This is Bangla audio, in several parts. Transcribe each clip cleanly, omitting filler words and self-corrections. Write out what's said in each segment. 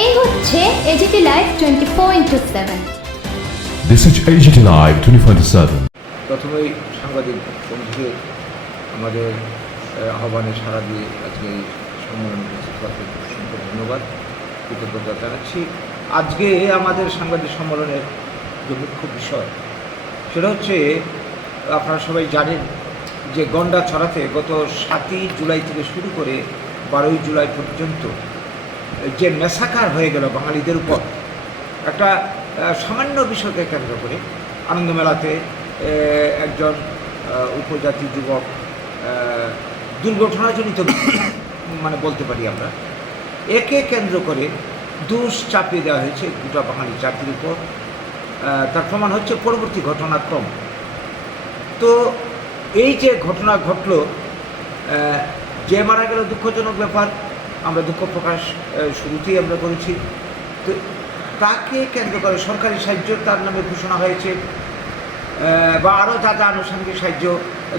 এই হচ্ছে AGT live 24/7। This is AGT Live 24/7. প্রথমেই সাংবাদিক বন্ধুকে আমাদের আহ্বানে সাড়া দিয়ে আজকে এই সম্মেলনে উপস্থিত হওয়ার অসংখ্য ধন্যবাদ, কৃতজ্ঞতা জানাচ্ছি। আজকে আমাদের সাংবাদিক সম্মেলনের যে মুখ্য বিষয় সেটা হচ্ছে, আপনারা সবাই জানেন যে গন্ডাছড়াতে গত 7ই জুলাই থেকে শুরু করে 12ই জুলাই পর্যন্ত যে ম্যাসাকার হয়ে গেল বাঙালিদের উপর, একটা সামান্য বিষয়কে কেন্দ্র করে আনন্দমেলাতে একজন উপজাতি যুবক দুর্ঘটনাজনিত মানে বলতে পারি আমরা, একে কেন্দ্র করে দোষ চাপিয়ে দেওয়া হয়েছে গোটা বাঙালি জাতির উপর। তার প্রমাণ হচ্ছে পরবর্তী ঘটনাক্রম। তো এই যে ঘটনা ঘটল, যে মারা গেল দুঃখজনক ব্যাপার, আমরা দুঃখ প্রকাশ শুরুতেই আমরা করেছি। তো তাকে কেন্দ্র করে সরকারি সাহায্য তার নামে ঘোষণা হয়েছে, বা আরও যা যা আনুষঙ্গিক সাহায্য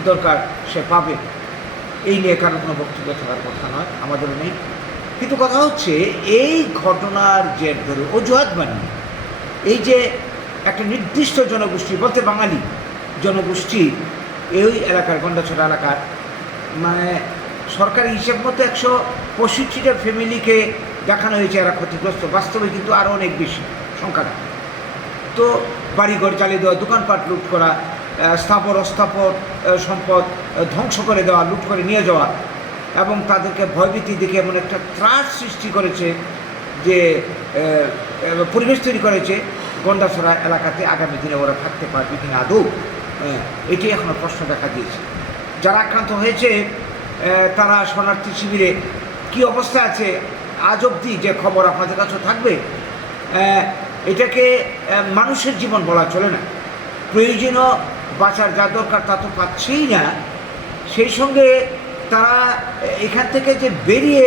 দরকার সে পাবে। এই নিয়ে কারো কোনো বক্তব্য থাকার কথা নয়, আমাদেরও নেই। কিন্তু কথা হচ্ছে, এই ঘটনার যে ধরে অজুহাত বানিয়ে এই যে একটা নির্দিষ্ট জনগোষ্ঠী বলতে বাঙালি জনগোষ্ঠী, এই এলাকার গন্ডাছড়া এলাকার মানে সরকারি হিসেব মতো 165টা ফ্যামিলিকে দেখানো হয়েছে এরা ক্ষতিগ্রস্ত, বাস্তবে কিন্তু আরও অনেক বেশি সংখ্যাটা। তো বাড়িঘর জ্বালিয়ে দেওয়া, দোকানপাট লুট করা, স্থাপর অস্থাপর সম্পদ ধ্বংস করে দেওয়া, লুট করে নিয়ে যাওয়া, এবং তাদেরকে ভয়ভীতি দেখে এমন একটা ত্রাস সৃষ্টি করেছে যে পরিবেশ তৈরি করেছে গন্ডাছড়া এলাকাতে আগামী দিনে ওরা থাকতে পারবে কিনা আদৌ, এটি এখনও প্রশ্ন দেখা দিয়েছে। যারা আক্রান্ত হয়েছে তারা শরণার্থী শিবিরে কী অবস্থায় আছে আজ অবধি যে খবর আপনাদের কাছে থাকবে, এটাকে মানুষের জীবন বলা চলে না। প্রয়োজনীয় বাঁচার যা দরকার তা তো পাচ্ছেই না, সেই সঙ্গে তারা এখান থেকে যে বেরিয়ে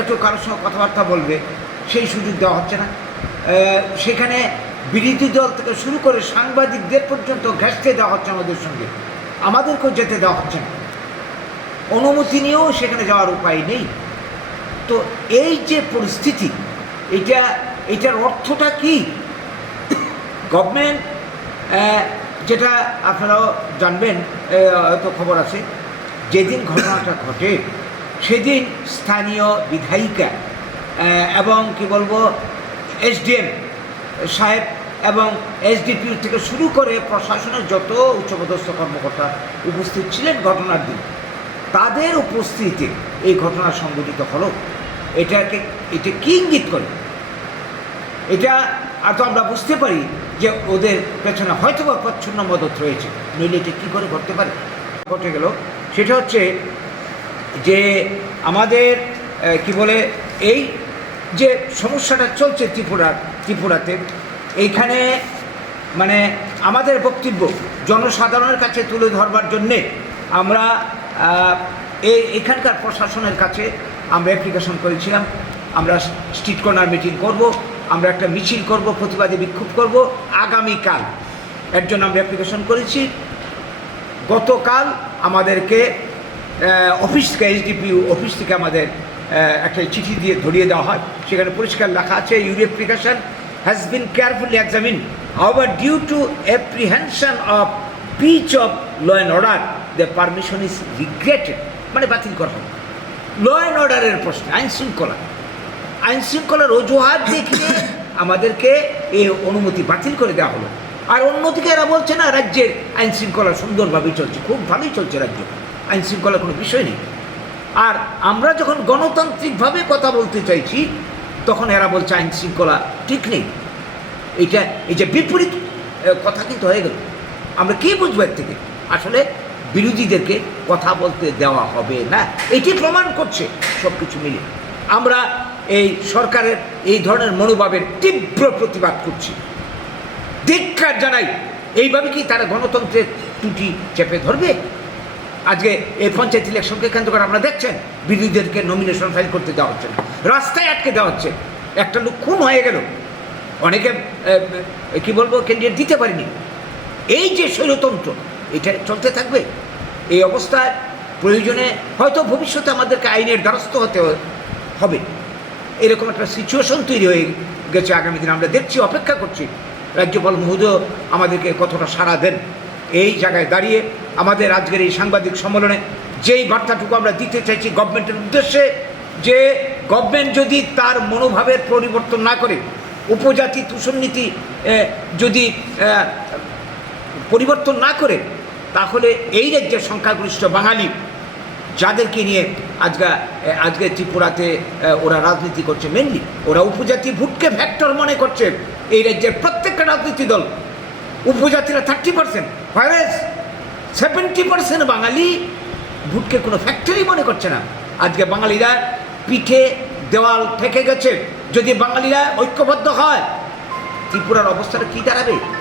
একটু কারোর সঙ্গে কথাবার্তা বলবে সেই সুযোগ দেওয়া হচ্ছে না। সেখানে বিরোধী দল থেকে শুরু করে সাংবাদিকদের পর্যন্ত ঘেঁষতে দেওয়া হচ্ছে আমাদের সঙ্গে, আমাদেরকেও যেতে দেওয়া হচ্ছে না, অনুমতি নিয়েও সেখানে যাওয়ার উপায় নেই। তো এই যে পরিস্থিতি, এটার অর্থটা কি? গভর্নমেন্ট, যেটা আপনারাও জানবেন, হয়তো খবর আছে, যেদিন ঘটনাটা ঘটে সেদিন স্থানীয় বিধায়িকা এবং কি বলবো এসডিএম সাহেব এবং এসডিপিউ থেকে শুরু করে প্রশাসনের যত উচ্চপদস্থ কর্মকর্তা উপস্থিত ছিলেন ঘটনার দিন, তাদের উপস্থিতিতে এই ঘটনা সংঘটিত হলো। এটা কি ইঙ্গিত করে? এটা আর তো আমরা বুঝতে পারি যে ওদের পেছনে হয়তো বা প্রচ্ছন্ন মদত রয়েছে, নইলে এটা কী করে ঘটতে পারে? ঘটে গেল সেটা হচ্ছে যে আমাদের কি বলে, এই যে সমস্যাটা চলছে ত্রিপুরাতে, এইখানে মানে আমাদের বক্তব্য জনসাধারণের কাছে তুলে ধরবার জন্যে আমরা এখানকার প্রশাসনের কাছে আমরা অ্যাপ্লিকেশন করেছিলাম। আমরা স্ট্রিট কর্নার মিটিং করব, আমরা একটা মিছিল করব, প্রতিবাদী বিক্ষোভ করব আগামীকাল। এর জন্য আমরা অ্যাপ্লিকেশন করেছি। গতকাল আমাদেরকে অফিস থেকে, এসডিপিউ অফিস থেকে আমাদের একটা চিঠি দিয়ে ধরিয়ে দেওয়া হয়, সেখানে পরিষ্কার লেখা আছে, your application has been carefully examine, however due to apprehension of breach of law and order the permission is regretted, মানে বাতিল করা হবে। ল অ্যান্ড অর্ডারের প্রশ্নে আইন শৃঙ্খলার অজুহাত দেখিয়ে আমাদেরকে এই অনুমতি বাতিল করে দেওয়া হলো। আর অন্যদিকে এরা বলছে না রাজ্যের আইন শৃঙ্খলা সুন্দরভাবেই চলছে, খুব ভালোই চলছে রাজ্য, আইন শৃঙ্খলার কোনো বিষয় নেই। আর আমরা যখন গণতান্ত্রিকভাবে কথা বলতে চাইছি তখন এরা বলছে আইন শৃঙ্খলা ঠিক নেই। এই যে বিপরীত কথা কিন্তু হয়ে গেল। আমরা কী বুঝবো এর থেকে? আসলে বিরোধীদেরকে কথা বলতে দেওয়া হবে না, এটি প্রমাণ করছে সব কিছু মিলে। আমরা এই সরকারের এই ধরনের মনোভাবের তীব্র প্রতিবাদ করছি, ধিক্কার জানাই। এইভাবে কি তারা গণতন্ত্রের ত্রুটি চেপে ধরবে? আজকে এই পঞ্চায়েত ইলেকশনকে কেন্দ্র করে আমরা দেখছেন বিরোধীদেরকে নমিনেশন ফাইল করতে দেওয়া হচ্ছে না, রাস্তায় আটকে দেওয়া হচ্ছে। একটা লোক খুন হয়ে গেল, অনেকে কি বলবো ক্যান্ডিডেট দিতে পারেনি। এই যে স্বৈরতন্ত্র, এটা চলতে থাকবে। এই অবস্থায় প্রয়োজনে হয়তো ভবিষ্যতে আমাদেরকে আইনের দ্বারস্থ হতে হবে, এরকম একটা সিচুয়েশন তৈরি হয়ে গেছে। আগামী দিনে আমরা দেখছি, অপেক্ষা করছি রাজ্যপাল মহোদয় আমাদেরকে কতটা সাড়া দেন। এই জায়গায় দাঁড়িয়ে আমাদের আজকের এই সাংবাদিক সম্মেলনে যেই বার্তাটুকু আমরা দিতে চাইছি গভর্নমেন্টের উদ্দেশ্যে, যে গভর্নমেন্ট যদি তার মনোভাবের পরিবর্তন না করে, উপজাতি তুষনীতি যদি পরিবর্তন না করে, তাহলে এই রাজ্যের সংখ্যাগরিষ্ঠ বাঙালি যাদেরকে নিয়ে আজকে ত্রিপুরাতে ওরা রাজনীতি করছে, মেনলি ওরা উপজাতি ভোটকে ফ্যাক্টর মনে করছে। এই রাজ্যের প্রত্যেকটা রাজনীতি দল উপজাতিরা 30%, ভাইরাস 70% বাঙালি ভোটকে কোনো ফ্যাক্টরি মনে করছে না। আজকে বাঙালিরা পিঠে দেওয়াল ঠেকে গেছে। যদি বাঙালিরা ঐক্যবদ্ধ হয়, ত্রিপুরার অবস্থাটা কী দাঁড়াবে?